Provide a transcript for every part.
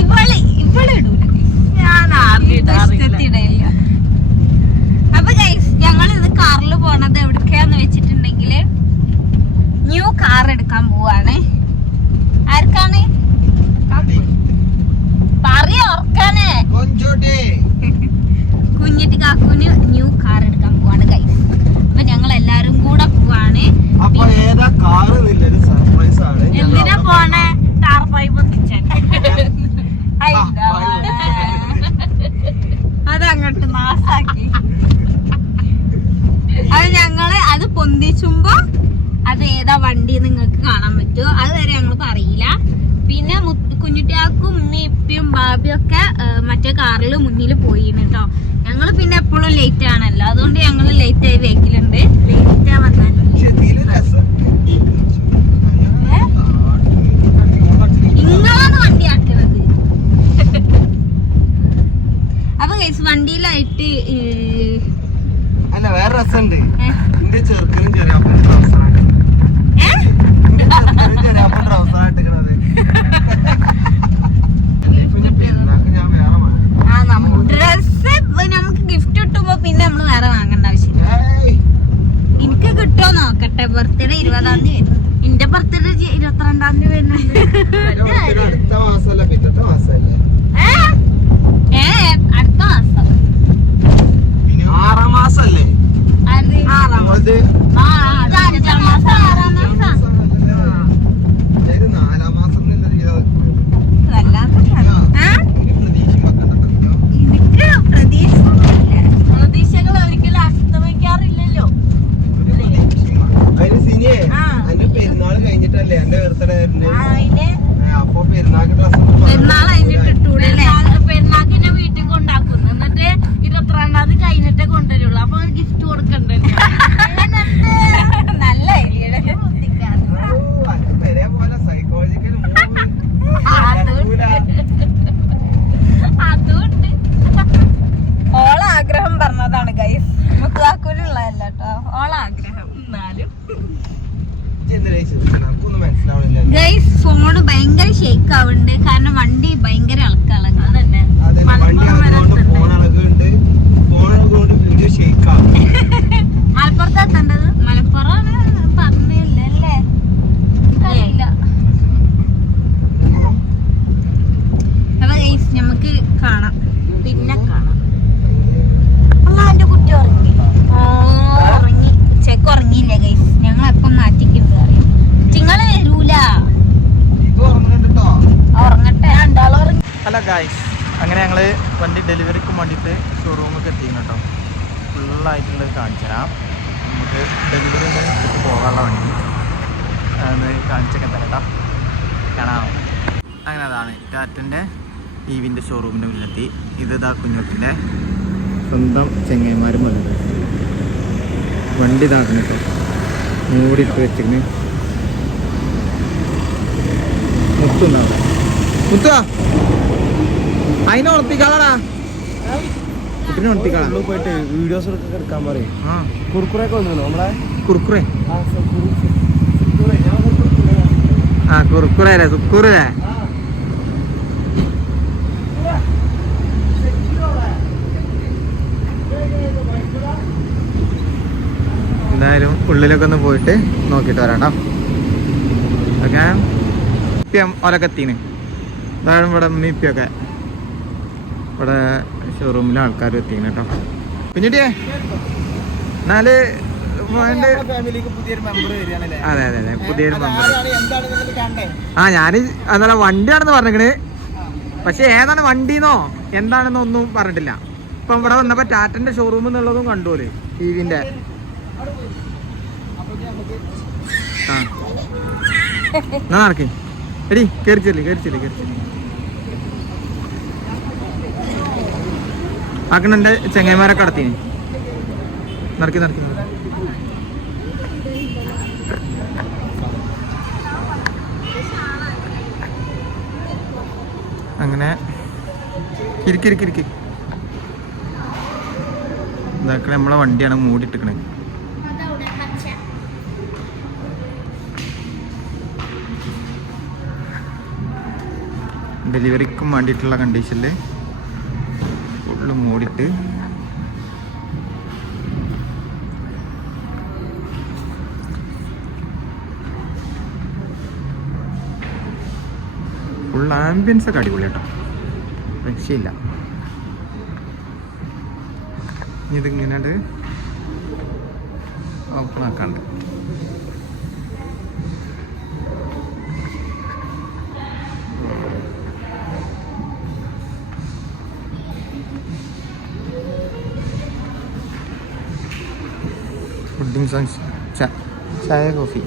ഇവൾ ഇവൾ ഇടൂല. ഞാൻ ഇഷ്ടത്തിടയില്ല അപ്പൊ ഗൈസ് ഞങ്ങൾ ഇത് കാറിൽ പോണത് എവിടേക്കാന്ന് വെച്ചിട്ടുണ്ടെങ്കിൽ ന്യൂ കാർ എടുക്കാൻ പോവാണ്. ആർക്കാണ്? പറയ ഓർക്കാനേ കുഞ്ഞിട്ട് കാക്കുന് ന്യൂ കാർ എടുക്കാൻ പോവാണ് ഗൈസ് അപ്പൊ ഞങ്ങൾ എല്ലാരും കൂടെ പോവാണ് അപ്പൊ ഏതാ കാറ് ഒരു സർപ്രൈസ് ആണ്. എന്തിനാ പോണേ? ടാർ പൈപ്പ് കിച്ചൻ അതങ്ങോട്ട് നാസാക്കി. അത് ഞങ്ങൾ അത് പൊന്തിച്ചുമ്പോ അത് ഏതാ വണ്ടി നിങ്ങൾക്ക് കാണാൻ പറ്റുമോ? അത് വരെ ഞങ്ങൾ പറയില്ല. പിന്നെ കുഞ്ഞുട്ടിയാക്കും ഉമ്മി ഇപ്പിയും ബാബിയും ഒക്കെ മറ്റേ കാറിൽ മുന്നിൽ പോയിന് കേട്ടോ ഞങ്ങൾ പിന്നെ എപ്പോഴും ലേറ്റ് ആണല്ലോ. അതുകൊണ്ട് ഞങ്ങൾ ലേറ്റ് ആയി വെക്കിലുണ്ട് ലേറ്റ് ആ രസം. നിങ്ങളാണ് വണ്ടി ആക്കുന്നത് അപ്പൊ ഗൈസ് വണ്ടിയിലായിട്ട് അല്ല വേറെ രസമുണ്ട് ഏ? എന്റെ ചെറുക്കനും ചെറിയാപ്പനും ട്രൗസറാണ് ഏ? എന്റെ ചെറുക്കനും ചെറിയാപ്പൻ ട്രൗസറാണ് ഇട്ടിക്കണത് ഇപ്പൊ ഞാൻ പെരുന്നാൾക്ക് ഞാൻ വേറെ വാങ്ങി. ആ നമ്മ ഡ്രസ് നമുക്ക് ഗിഫ്റ്റ് കിട്ടുമ്പോ പിന്നെ നമ്മൾ വേറെ വാങ്ങണ്ട ആവശ്യമില്ല ഏയ്, എനിക്ക് കിട്ടുമോ നോക്കട്ടെ ബർത്ത്ഡേ ഇരുപതാം തീയതി വരുന്നു. എന്റെ ബർത്ത്ഡേ ഇരുപത്തിരണ്ടാം തീയതി വരുന്നുണ്ട്. അടുത്ത മാസമല്ല? പിറ്റത്തെ മാസമല്ലേ? ഏ? ഏ അടുത്ത മാസം. ആറാം മാസല്ലേ മാസം. ആറാം മാസം നാലാം മാസം ഭയങ്കര ഷേക്ക് ആവുന്നുണ്ട് കാരണം വണ്ടി ഭയങ്കര അതന്നെ. മലപ്പുറത്ത് എത്തേണ്ടത് അപ്പൊ നമുക്ക് കാണാം. പിന്നെ കാണാം അമ്മ എന്റെ കുട്ടി ഉറങ്ങി ഓ ഉറങ്ങി ചെക്ക് ഉറങ്ങിയില്ല ഗൈസ് ഞങ്ങൾ എപ്പം മാറ്റിക്കുന്നത് അറിയാം ചിങ്ങൾ വരൂല ഇത് ഓർമ്മയുണ്ട് കേട്ടോ ഉറങ്ങട്ടെ രണ്ടാളും ഉറങ്ങി ഹലോ ഗായ്സ് അങ്ങനെ ഞങ്ങൾ വണ്ടി ഡെലിവറിക്ക് വേണ്ടിയിട്ട് ഷോറൂമൊക്കെ എത്തിക്കുന്നു കേട്ടോ ഫുള്ളായിട്ടുള്ളത് കാണിച്ചു തരാം നമുക്ക് ഡെലിവറി എടുത്തിട്ട് പോകാനുള്ള വണ്ടി. അതൊന്ന് കാണിച്ചൊക്കെ തരാം കേട്ടോ കാണാം. അങ്ങനെ അതാണ് ടാറ്റന്റെ ഈവിന്റെ ഷോറൂമിന്റെ മുന്നിലെത്തി. ഇത് ഇതാ കുഞ്ഞുട്ടിന്റെ സ്വന്തം ചെങ്ങന്മാരും വന്നത് വണ്ടി ഇതാക്കുന്നു കേട്ടോ മൂടിയിട്ട് വെച്ചിരുന്നു മുത്തുണ്ടാവും മുത്തുവാ അതിനെ ഉണർത്തിക്കാളാടാ. കുട്ടിനെ ഉണർത്തിക്കാളാ. പോയിട്ട് വീഡിയോസ് എടുക്കാൻ പറയും. ആ. നമ്മളെ? ആ അല്ലേ? എന്തായാലും ഉള്ളിലൊക്കെ ഒന്ന് പോയിട്ട് നോക്കിട്ട് വരാം കേട്ടോ ഓക്കെ? എത്തീന്. അതാണ് ഇവിടെ ഉമ്മിപ്പിയൊക്കെ ഇവിടെ ഷോറൂമിൽ ആൾക്കാർ എത്തിക്കണം കേട്ടോ. പിന്നീട് എന്നാൽ അതെ അതെ അതെ പുതിയൊരു മെമ്പർ ആ ഞാൻ എന്നാ വണ്ടിയാണെന്ന് പറഞ്ഞിക്കണ്. പക്ഷെ ഏതാണ് വണ്ടിന്നോ എന്താണെന്നോ ഒന്നും പറഞ്ഞിട്ടില്ല. ഇപ്പൊ ഇവിടെ വന്നപ്പോ ടാറ്റന്റെ ഷോറൂം എന്നുള്ളതും കണ്ടോൽ ടിവിന്റെ. ആ. എന്നാ നടക്കേ. എടി കയറി ചെല്ലി കയറി ചെല്ലി കയറി ചെല്ലി. ആക്കണ എന്റെ കടത്തി നടക്കി നടക്കി. അങ്ങനെ. ഇരിക്കിരിക്കിരിക്കി ഇതാക്കണ നമ്മളെ വണ്ടിയാണ് മൂടിയിട്ടിക്കണേ ഡെലിവറിക്കും വേണ്ടിയിട്ടുള്ള കണ്ടീഷനിൽ മൂടിയിട്ട് ഫുൾ ആംബിയൻസ് ഒക്കെ അടിപൊളി കേട്ടോ. രക്ഷയില്ല. ഇതിങ്ങനെ ഓപ്പൺ ആക്കാണ്ട്. ഫുഡിങ് സോങ്സ് ചായ കോഫി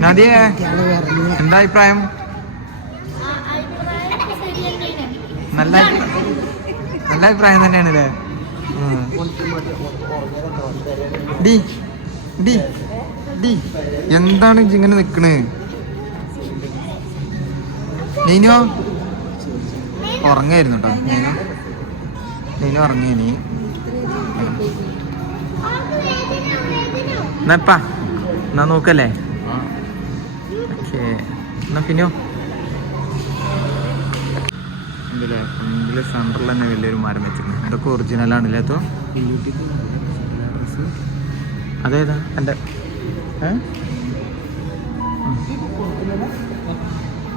നദിയെ എന്താ അഭിപ്രായം നല്ല നല്ല അഭിപ്രായം തന്നെയാണ് അല്ലേ ഡി ഡി ഡി എന്താണ് ഇങ്ങനെ നിക്കണ് നീനോ? ഉറങ്ങായിരുന്നു കേട്ടോ നീനു. നീനു നീ എന്നാപ്പാ എന്നാ നോക്കല്ലേ? ഓക്കേ. എന്നാ പിന്നെയോ ഉണ്ടല്ലേ ഫ്രണ്ടിൽ സെന്ററിൽ തന്നെ വലിയൊരു മരം വെച്ചിട്ടുണ്ട്. ഇതൊക്കെ ഒറിജിനൽ ആണല്ലേ അതോ? അതേതാ? എന്റെ ഏ?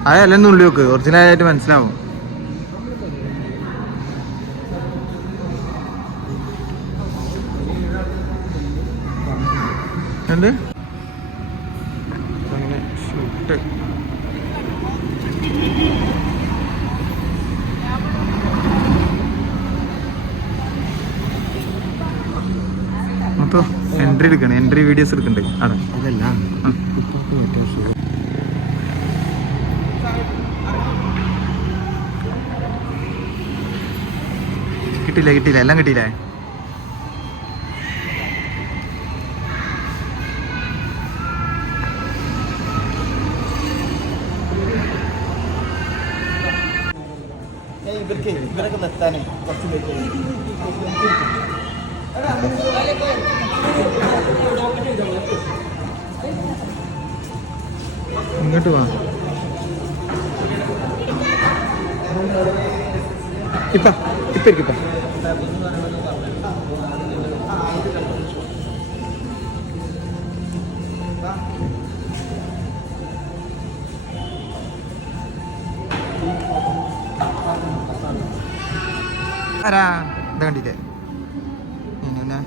അതല്ലെന്ന് ഉള്ളി വെക്ക്. ഒറിജിനൽ ആയിട്ട് മനസ്സിലാവും. എന്ത്? അങ്ങനെ ഷൂട്ട് മൊത്തം എൻട്രി എടുക്കണം. എൻട്രി വീഡിയോസ് എടുക്കണ്ടേ? അതെ അതല്ല ആ. ഇപ്പൊക്കെ മറ്റേ ഷൂ കിട്ടിയില്ല കിട്ടിയില്ല? എല്ലാം കിട്ടിയില്ലേ? ഇവർക്ക് ഇവരൊക്കെ നിർത്താനേ കുറച്ച് ഇങ്ങോട്ട് വാ. ഇപ്പ ഇപ്പ ഇരിക്കപ്പ ആരാ? ഇത് കണ്ടില്ലേ? ഇങ്ങനെ.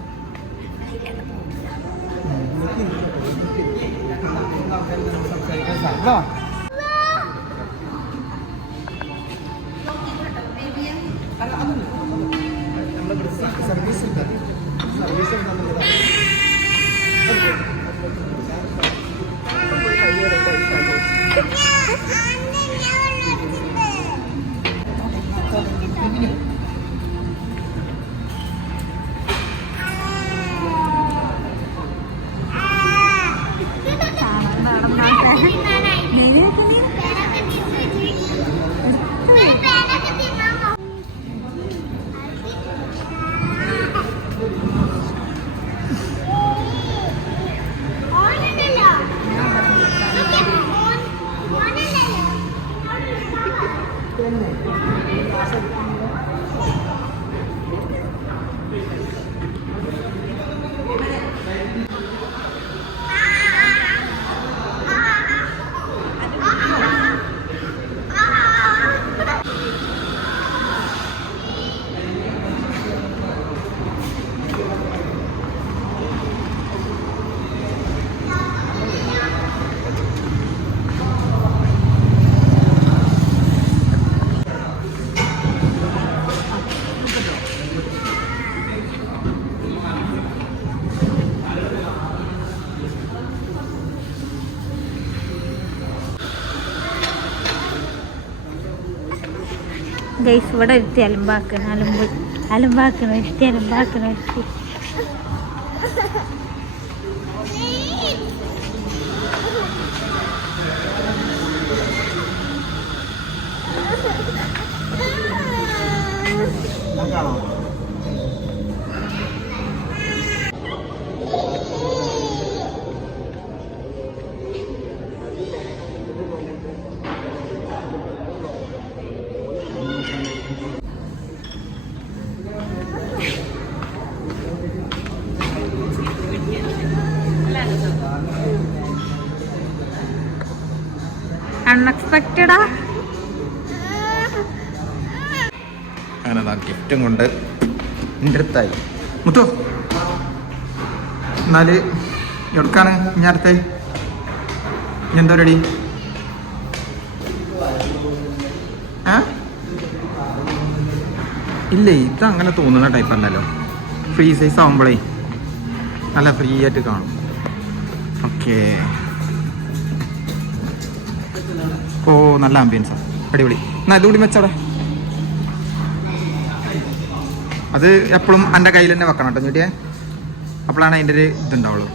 servicio y servicio ഗൈസ് ഇവിടെ ഒരുത്തി അലമ്പാക്കണം അലമ്പ് അലമ്പാക്കണം ഒരുത്തി അലമ്പാക്കണം ഒരുത്തി. കാണാം. ഗിഫ്റ്റും കൊണ്ട് എന്റെ അടുത്തായി. മുത്തു. എന്നാൽ എടുക്കാണ് ഞാൻ അടുത്തായി എന്തോ റെഡി ഇല്ലേ ഇത് അങ്ങനെ തോന്നുന്ന ടൈപ്പ് അല്ലല്ലോ. ഫ്രീ സൈസ് ആവുമ്പോളേ നല്ല ഫ്രീ ആയിട്ട് കാണും. ഓക്കെ ഓ നല്ല ആംബിയൻസാ അടിപൊളി. എന്നാ അതുകൂടി മെച്ചവിടെ അത് എപ്പോഴും എന്റെ കയ്യിൽ തന്നെ വെക്കണം കേട്ടോ ചേട്ടിയെ അപ്പോഴാണ് അതിന്റെ ഒരു ഇതുണ്ടാവുള്ളൂ.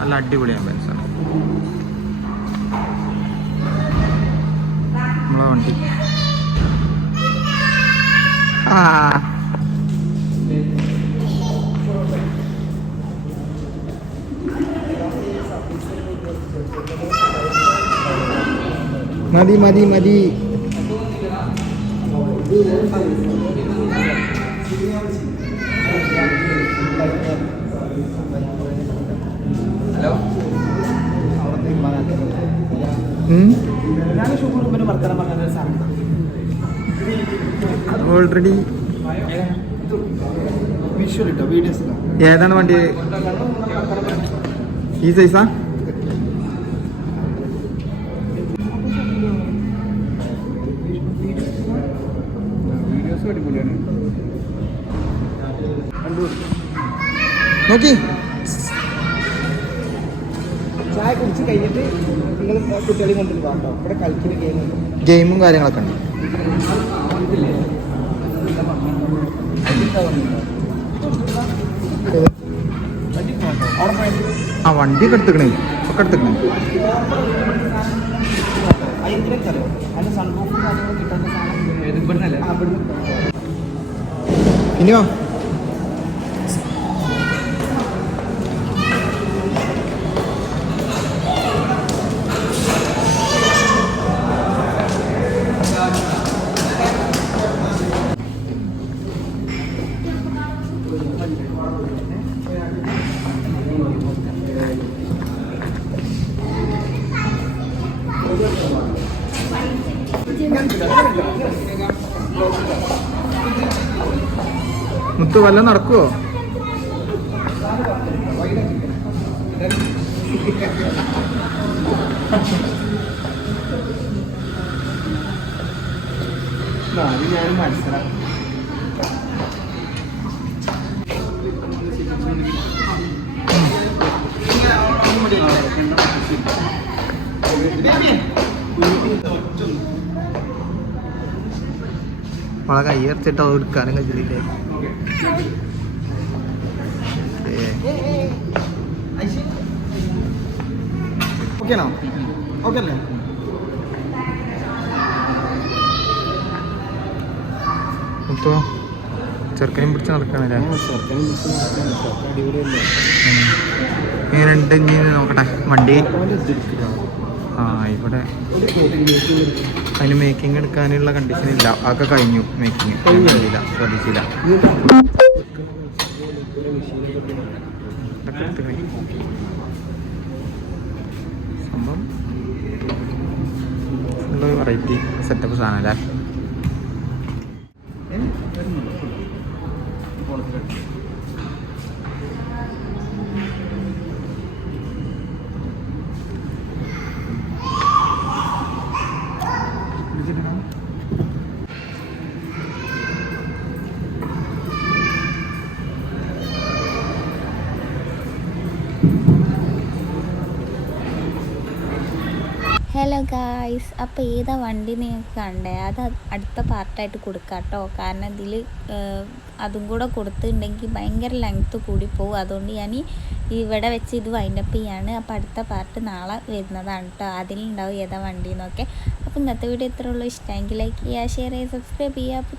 നല്ല അടിപൊളി ആംബുലൻസാണ് നമ്മളെ വണ്ടി ആ മതി മതി അത് ഓൾറെഡി വിഷ്വൽ ഇട്ടോ? വീഡിയോസ് ഏതാണ് വണ്ടി? ഈ സൈസാ നോക്കി. ചായ കുടിച്ച് കഴിഞ്ഞിട്ട് നിങ്ങൾ കുട്ടികളെയും കൊണ്ടുവരും കേട്ടോ. ഇവിടെ കളിക്കുന്ന ഗെയിം ഗെയിമും കാര്യങ്ങളൊക്കെ ഉണ്ട്. ആ വണ്ടി ഒക്കെ എടുത്തുക്കണേ. ഒക്കെ എടുത്തുക്കണേ. അതിലേക്ക് വല്ലതും നടക്കുവോ? അവളെ കയ്യർച്ചിട്ട് അത് എടുക്കാനും കഴിച്ചില്ലേ ഓക്കെ ആണോ ഓക്കെ അല്ലേ മുത്തോ ചെറുക്കനും പിടിച്ച് ഇനി നോക്കട്ടെ. വണ്ടി? ആ ഇവിടെ അതിന് മേക്കിംഗ് എടുക്കാനുള്ള കണ്ടീഷൻ ഇല്ല. അതൊക്കെ കഴിഞ്ഞു മേക്കിംഗ് കഴിഞ്ഞില്ല ശ്രദ്ധിച്ചില്ല. ഇതൊക്കെ എടുത്ത് കഴിഞ്ഞു. safety setup sana you. Guys അപ്പോൾ ഏതാ വണ്ടി നിങ്ങൾക്ക് കണ്ടേ? അത് അടുത്ത പാർട്ടായിട്ട് കൊടുക്കാം കേട്ടോ കാരണം ഇതിൽ അതും കൂടെ കൊടുത്തിട്ടുണ്ടെങ്കിൽ ഭയങ്കര ലെങ്ത്ത് കൂടി പോകും. അതുകൊണ്ട് ഞാൻ ഇവിടെ വെച്ച് ഇത് വൈൻഡപ്പ് ചെയ്യാണ്. അപ്പോൾ അടുത്ത പാർട്ട് നാളെ വരുന്നതാണ് കേട്ടോ അതിലുണ്ടാവും ഏതാ വണ്ടി എന്നൊക്കെ. അപ്പോൾ ഇന്നത്തെ വീഡിയോ ഇത്രയുള്ളൂ ഇഷ്ടമെങ്കിൽ ലൈക്ക് ചെയ്യുക ഷെയർ ചെയ്യുക സബ്സ്ക്രൈബ് ചെയ്യുക. അപ്പോൾ